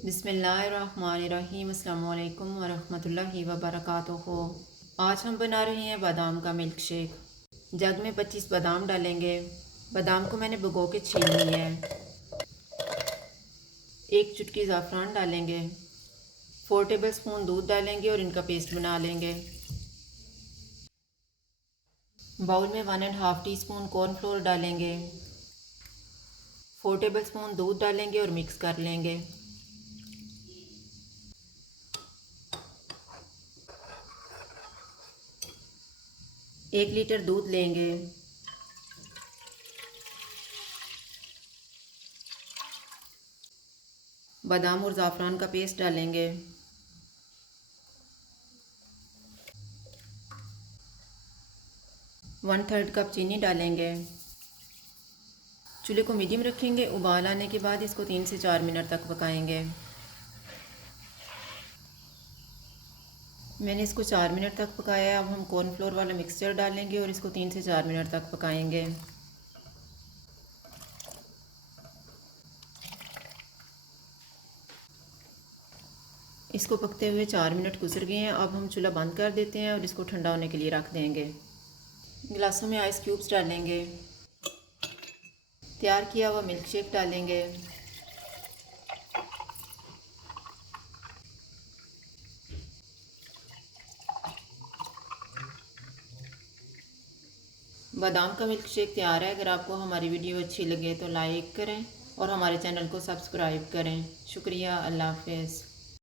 बिस्मिल्लाहिर्रहमानिर्रहीम। अस्सलाम वालेकुम वरहमतुल्लाहि वबरकातुहू। आज हम बना रहे हैं बादाम का मिल्क शेक। जग में 25 बादाम डालेंगे। बादाम को मैंने भिगो के छील लिया है। एक चुटकी ज़ाफ़रान डालेंगे। 4 टेबल स्पून दूध डालेंगे और इनका पेस्ट बना लेंगे। बाउल में 1.5 टीस्पून कॉर्नफ्लोर डालेंगे। 4 टेबल स्पून दूध डालेंगे और मिक्स कर लेंगे। 1 लीटर दूध लेंगे। बादाम और ज़ाफ़रान का पेस्ट डालेंगे। 1/3 कप चीनी डालेंगे। चूल्हे को मीडियम रखेंगे। उबाल आने के बाद इसको 3 से 4 मिनट तक पकाएंगे। मैंने इसको 4 मिनट तक पकाया है। अब हम कॉर्नफ्लोर वाला मिक्सचर डालेंगे और इसको 3 से 4 मिनट तक पकाएंगे। इसको पकते हुए 4 मिनट गुजर गए हैं। अब हम चूल्हा बंद कर देते हैं और इसको ठंडा होने के लिए रख देंगे। गिलासों में आइस क्यूब्स डालेंगे। तैयार किया हुआ मिल्क शेक डालेंगे। बादाम का मिल्क शेक तैयार है। अगर आपको हमारी वीडियो अच्छी लगे तो लाइक करें और हमारे चैनल को सब्सक्राइब करें। शुक्रिया। अल्लाह हाफ़िज़।